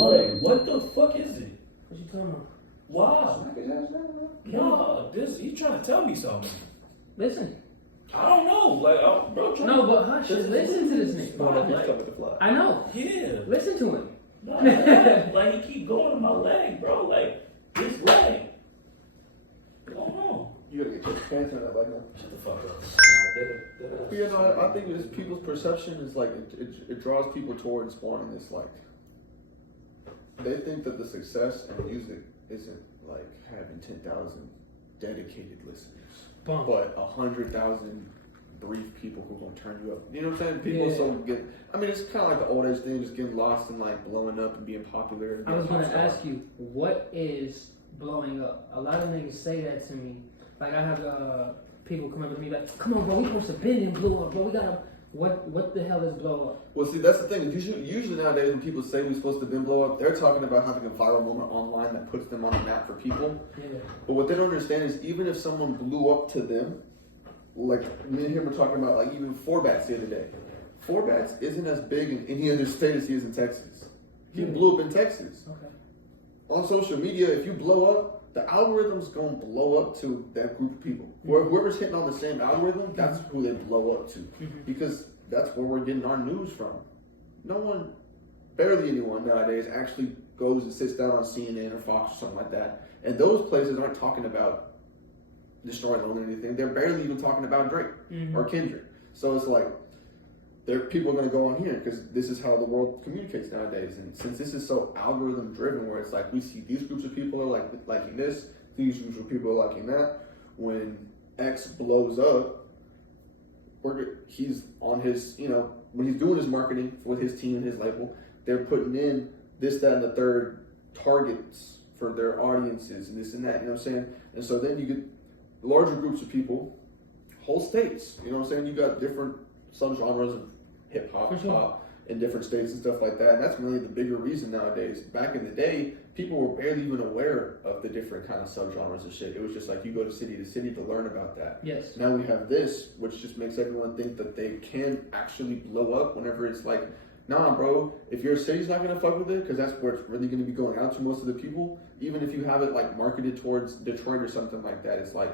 Like, what the fuck is it? What you talking about? Wow. No, he's trying to tell me something. Listen. I don't know. Like, bro, no, but hush. Listen to this nigga. I know. Yeah. Listen to him. Like, he keep going to my leg, bro. Like, this leg. I don't know. You gotta get your pants on that leg now. Shut the fuck up. Yeah, no, I think it's people's perception is like, it draws people towards wanting this, like, they think that the success in music isn't like having 10,000 dedicated listeners, but 100,000 brief people who gonna turn you up. You know what I'm saying? People I mean, it's kind of like the old age thing, just getting lost in like blowing up and being popular. I was gonna ask you, what is blowing up? A lot of niggas say that to me. Like, I have people come up to me like, "Come on, bro, we supposed to bend and blow up, bro. We gotta." What the hell is blow up? Well, see, that's the thing. Usually nowadays when people say we're supposed to been blow up, they're talking about having a viral moment online that puts them on the map for people. Yeah. But what they don't understand is even if someone blew up to them, like me and him were talking about, like even Forbats the other day. Forbats isn't as big in any other state as he is in Texas. He blew up in Texas. Okay. On social media, if you blow up, the algorithm's gonna blow up to that group of people. Whoever's hitting on the same algorithm, that's who they blow up to. Because that's where we're getting our news from. Barely anyone nowadays actually goes and sits down on CNN or Fox or something like that. And those places aren't talking about destroying Lone or anything. They're barely even talking about Drake or Kendrick. So it's like, people are going to go on here because this is how the world communicates nowadays. And since this is so algorithm driven, where it's like we see these groups of people are liking this, these groups of people are liking that. When X blows up, he's on his, when he's doing his marketing with his team and his label, they're putting in this, that, and the third targets for their audiences and this and that, you know what I'm saying? And so then you get larger groups of people, whole states, you know what I'm saying? You got different subgenres of hip hop, pop in different states and stuff like that. And that's really the bigger reason nowadays. Back in the day, people were barely even aware of the different kind of subgenres of shit. It was just like you go to city to learn about that. Yes. Now we have this, which just makes everyone think that they can actually blow up whenever it's like, nah, bro, if your city's not going to fuck with it, because that's where it's really going to be going out to most of the people, even if you have it like marketed towards Detroit or something like that, it's like,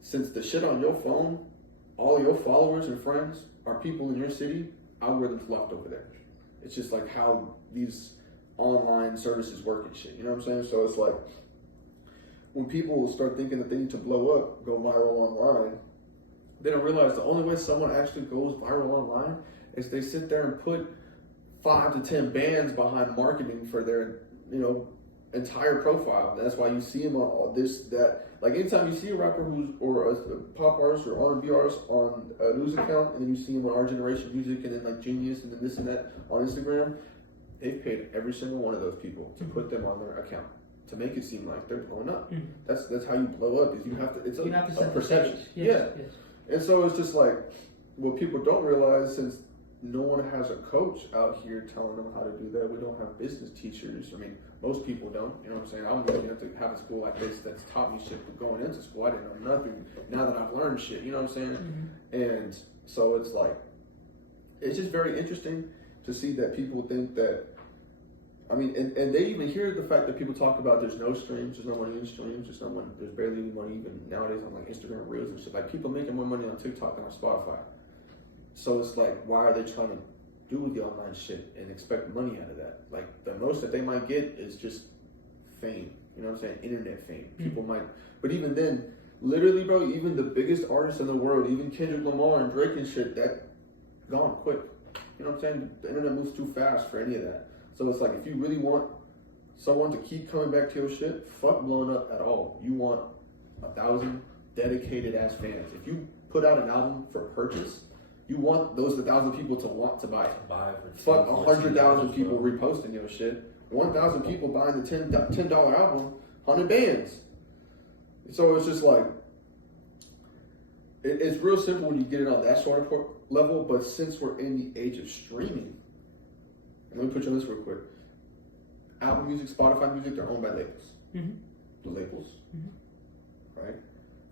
since the shit on your phone, all your followers and friends are people in your city, algorithms left over there. It's just like how these online services work and shit. You know what I'm saying? So it's like when people start thinking that they need to blow up, go viral online, they don't realize the only way someone actually goes viral online is they sit there and put 5 to 10 bands behind marketing for their, entire profile. That's why you see them on all this, that. Like anytime you see a rapper or a pop artist or R&B artist on a news account, and then you see him on Our Generation Music, and then like Genius, and then this and that on Instagram, they've paid every single one of those people to put them on their account to make it seem like they're blowing up. That's how you blow up. Is you have to. It's a perception. Yes. And so it's just like what people don't realize, since no one has a coach out here telling them how to do that. We don't have business teachers. I mean, most people don't. You know what I'm saying? I'm lucky enough to have a school like this that's taught me shit. But going into school, I didn't know nothing. Now that I've learned shit, you know what I'm saying? And so it's like, it's just very interesting to see that people think that, I mean, and they even hear the fact that people talk about there's no streams, there's no money in streams, there's barely any money even nowadays on like Instagram Reels and shit. Like people making more money on TikTok than on Spotify. So it's like, why are they trying to do the online shit and expect money out of that? Like the most that they might get is just fame. You know what I'm saying? Internet fame. People might, but even then, literally, bro, even the biggest artists in the world, even Kendrick Lamar and Drake and shit, that gone quick. You know what I'm saying? The internet moves too fast for any of that. So it's like, if you really want someone to keep coming back to your shit, fuck blowing up at all. You want 1,000 dedicated ass fans. If you put out an album for purchase, you want those 1,000 people to want to buy it. Fuck 100,000 people reposting your shit. 1,000 people buying the $10 album, 100 bands. So it's just like, it's real simple when you get it on that sort of level. But since we're in the age of streaming, let me put you on this real quick. Apple Music, Spotify Music, they're owned by labels. The labels, right,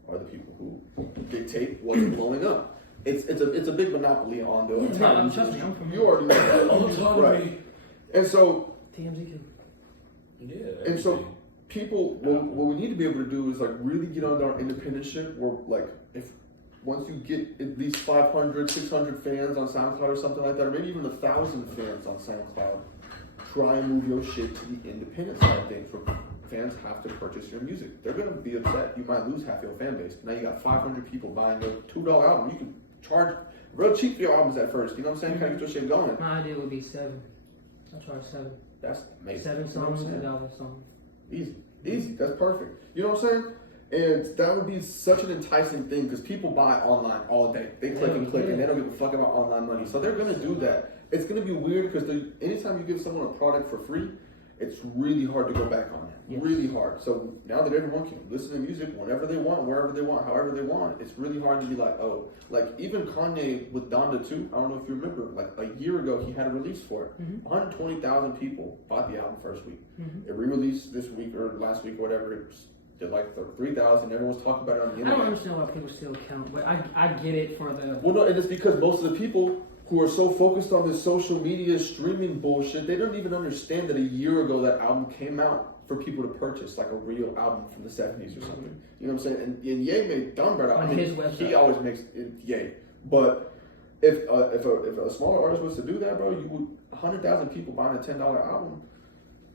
are the people who dictate what's blowing up. It's a big monopoly on the entire music. Trust me, I'm from you already know that. Right. And so TMZ. Yeah. And so everything. people, what we need to be able to do is like really get on our independent shit. Where like if once you get at least 500, 600 fans on SoundCloud or something like that, or maybe even 1,000 fans on SoundCloud, try and move your shit to the independent side of things, where fans have to purchase your music. They're gonna be upset. You might lose half your fan base. Now you got 500 people buying your $2 album. You can charge real cheap for your albums at first. You know what I'm saying? Kind of get your shit going. My idea would be 7. I charge 7. That's amazing. 7 songs, $2 song. Easy. That's perfect. You know what I'm saying? And that would be such an enticing thing because people buy online all day. They click and click and they don't give a fuck about online money. So they're going to do that. It's going to be weird because anytime you give someone a product for free, it's really hard to go back on that. Yes. Really hard. So now that everyone can listen to music whenever they want, wherever they want, however they want, it's really hard to be like, oh, like even Kanye with Donda 2, I don't know if you remember, like a year ago he had a release for it. 120,000 people bought the album first week. It re-released this week or last week or whatever. It did like 3,000. Everyone's talking about it on the internet. I don't understand why people still count, but I get it for the. Well, no, and it's because most of the people who are so focused on this social media streaming bullshit, they don't even understand that a year ago that album came out for people to purchase, like a real album from the 70s or something. You know what I'm saying? And Ye made Dumb Better. On his website. He always makes it Ye. But if a smaller artist was to do that, bro, you would 100,000 people buying a $10 album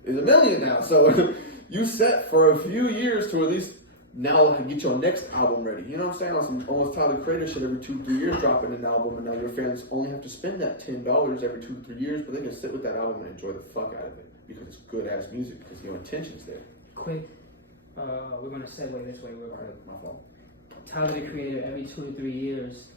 is $1 million now. So you set for a few years to at least now get your next album ready. You know what I'm saying? On some almost Tyler Creator shit, every 2-3 years dropping an album, and now your fans only have to spend that $10 every 2-3 years, but they can sit with that album and enjoy the fuck out of it because it's good ass music, because your intention's there. Quick, we're going to segue this way real quick. My fault. Tyler the Creator, every 2 to 3 years,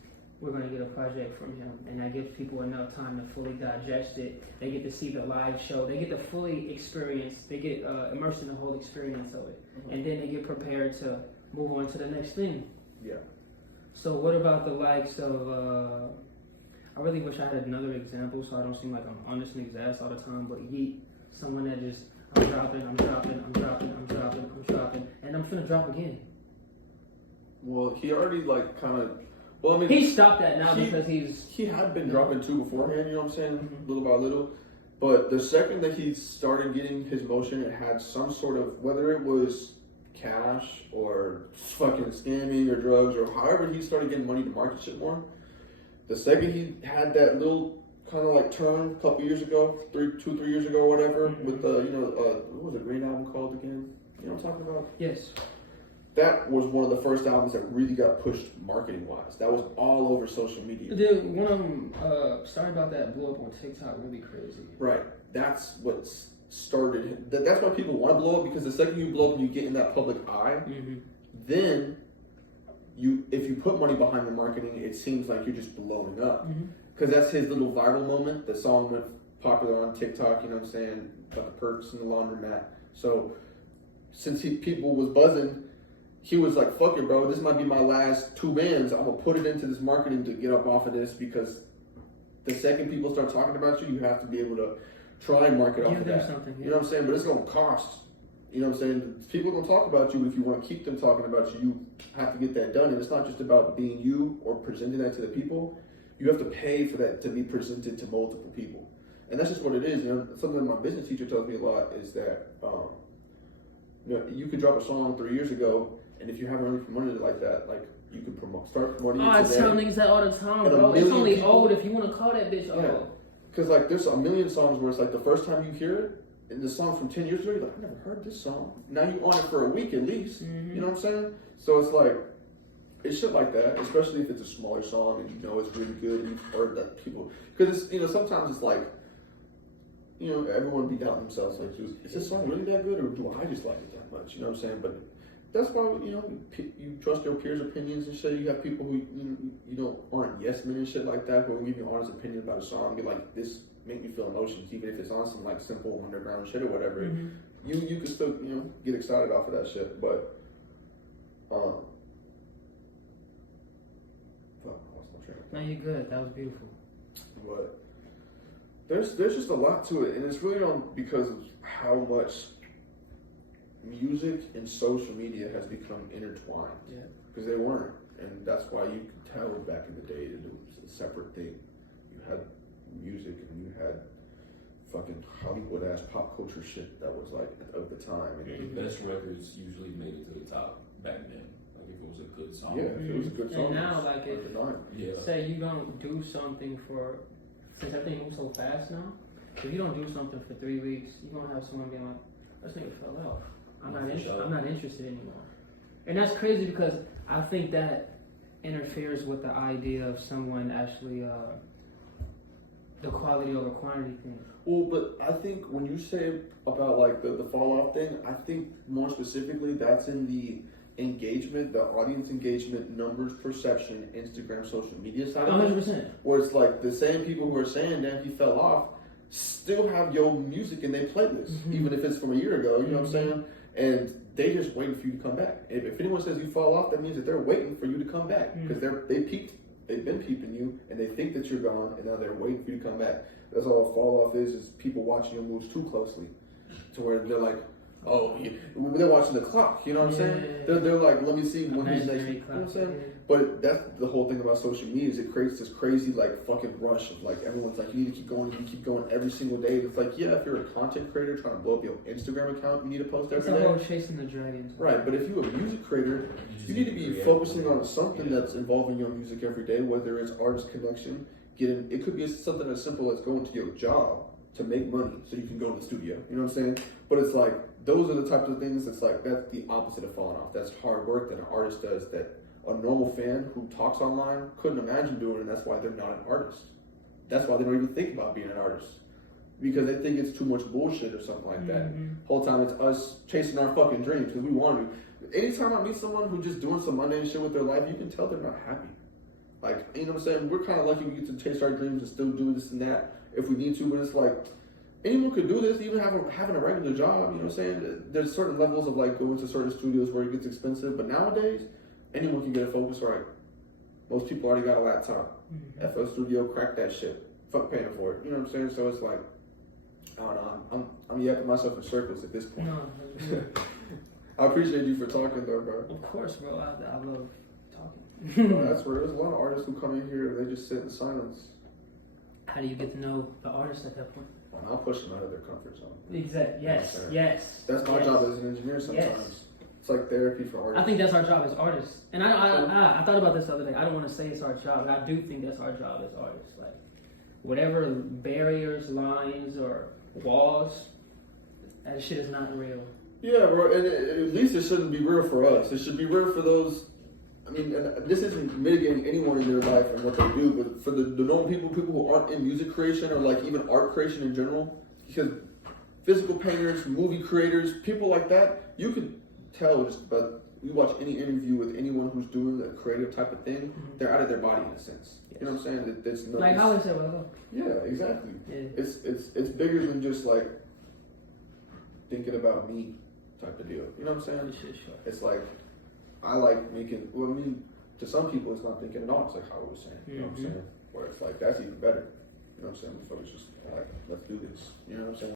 we're going to get a project from him, and that gives people enough time to fully digest it. They get to see the live show. They get to fully experience. They get immersed in the whole experience of it, and then they get prepared to move on to the next thing. Yeah. So what about the likes of? I really wish I had another example, so I don't seem like I'm on this nigga's ass all the time. But Yeet, someone that just I'm dropping, and I'm finna drop again. Well, he already like kind of. Well, I mean, He stopped that now because he had been dropping 2 beforehand. You know what I'm saying? Little by little. But the second that he started getting his motion, it had some sort of, whether it was cash or fucking scamming or drugs or however he started getting money to market shit more. The second he had that little kind of like turn a couple years ago, 2-3 years ago or whatever, with the what was the Green album called again? You know what I'm talking about? yes. That was one of the first albums that really got pushed marketing wise. That was all over social media. Dude, one of them, sorry about that, blew up on TikTok really crazy. Right. That's what started. That's why people want to blow up, because the second you blow up and you get in that public eye, then if you put money behind the marketing, it seems like you're just blowing up. Because that's his little viral moment. The song went popular on TikTok, you know what I'm saying, about the perks and the laundromat. So since people was buzzing, he was like, fuck it, bro, this might be my last 2 bands. I'm going to put it into this marketing to get up off of this, because the second people start talking about you, you have to be able to try and market off of that. You know what I'm saying? But it's going to cost. You know what I'm saying? People are going to talk about you. If you want to keep them talking about you, you have to get that done. And it's not just about being you or presenting that to the people. You have to pay for that to be presented to multiple people. And that's just what it is. You know, something that my business teacher tells me a lot is that you could drop a song 3 years ago, and if you haven't really promoted it like that, like you could start promoting it today. I tell niggas that all the time, bro. It's only old if you want to call that bitch old. Because like there's a million songs where it's like the first time you hear it, and the song from 10 years ago, you're like, I never heard this song. Now you on it for a week at least. You know what I'm saying? So it's like, it's shit like that, especially if it's a smaller song and you know it's really good and you've heard that people, because sometimes it's like, everyone be doubting themselves, like, is this song really that good, or do I just like it that much? You know what I'm saying? But that's why, you trust your peers' opinions and shit. You have people who, aren't yes men and shit like that, but will give you an honest opinion about a song, be like, this make me feel emotions, even if it's on some like simple underground shit or whatever. You can still, get excited off of that shit, but No, you're good. That was beautiful. But there's just a lot to it, and it's really because of how much music and social media has become intertwined. Yeah. Because they weren't, and that's why you could tell back in the day that it was a separate thing. You had music and you had fucking Hollywood ass pop culture shit that was like of the time. And The best records usually made it to the top back then. Like if it was a good song. yeah, if it was a good song. And now, like, if Yeah. say you don't do something for, since everything moves so fast now, if you don't do something for 3 weeks, you're gonna have someone being like, this nigga fell off. I'm not interested anymore. And that's crazy because I think that interferes with the idea of someone actually the quality over quantity thing. Well, but I think when you say about like the fall off thing, I think more specifically that's in the engagement, the audience engagement, numbers, perception, Instagram, social media side of it. 100%. Where it's like the same people who are saying, damn, he fell off, still have your music in their playlist, even if it's from a year ago, you know what I'm saying? And they just waiting for you to come back. If anyone says you fall off, that means that they're waiting for you to come back because they've been peeping you and they think that you're gone and now they're waiting for you to come back. That's all a fall off is people watching your moves too closely to where they're like, oh, they're watching the clock, you know what I'm saying? They're like, let me see when he's next, you know what I'm saying? But that's the whole thing about social media is it creates this crazy like fucking rush of like everyone's like, you need to keep going every single day. It's like, yeah, if you're a content creator trying to blow up your Instagram account, you need to post every day. It's all chasing the dragons. Right, but if you're a music creator, you need to be focusing on something that's involving your music every day, whether it's artist connection, it could be something as simple as going to your job to make money so you can go to the studio. You know what I'm saying? But it's like, those are the types of things, it's like, that's the opposite of falling off. That's hard work that an artist does that a normal fan who talks online couldn't imagine doing, and that's why they're not an artist. That's why they don't even think about being an artist. Because they think it's too much bullshit or something like that. Whole time it's us chasing our fucking dreams because we want to. Anytime I meet someone who's just doing some mundane shit with their life, you can tell they're not happy. Like, you know what I'm saying? We're kind of lucky we get to chase our dreams and still do this and that if we need to, but it's like, anyone could do this, even having a regular job, you know what I'm saying? There's certain levels of like going to certain studios where it gets expensive, but nowadays, anyone can get a Focusrite. Most people already got a laptop. FL Studio, crack that shit. Fuck paying for it. You know what I'm saying? So it's like, I don't know, I'm yapping myself in circles at this point. No. I appreciate you for talking though, bro. Of course, bro. I love talking. Well, that's where there's a lot of artists who come in here and they just sit in silence. How do you get to know the artist at that point? And I'll push them out of their comfort zone. Exactly. Yes. Yes. That's my job as an engineer sometimes. Yes. It's like therapy for artists. I think that's our job as artists. And I thought about this the other day. I don't want to say it's our job, but I do think that's our job as artists. Like, whatever barriers, lines, or walls, that shit is not real. Yeah, bro, and at least it shouldn't be real for us. It should be real for those. I mean, and this isn't mitigating anyone in their life and what they do, but for the normal people who aren't in music creation or like even art creation in general, because physical painters, movie creators, people like that, you could tell just about, you watch any interview with anyone who's doing the creative type of thing, they're out of their body in a sense. Yes. You know what I'm saying? It's not, Like how I said, well, yeah, exactly. Yeah. It's bigger than just like thinking about me type of deal. You know what I'm saying? Sure. It's like, I like making, well, I mean, to some people it's not thinking at all. It's like how I was saying, you know what I'm saying? Where it's like, that's even better. You know what I'm saying? So it's just like, let's do this. You know what I'm saying?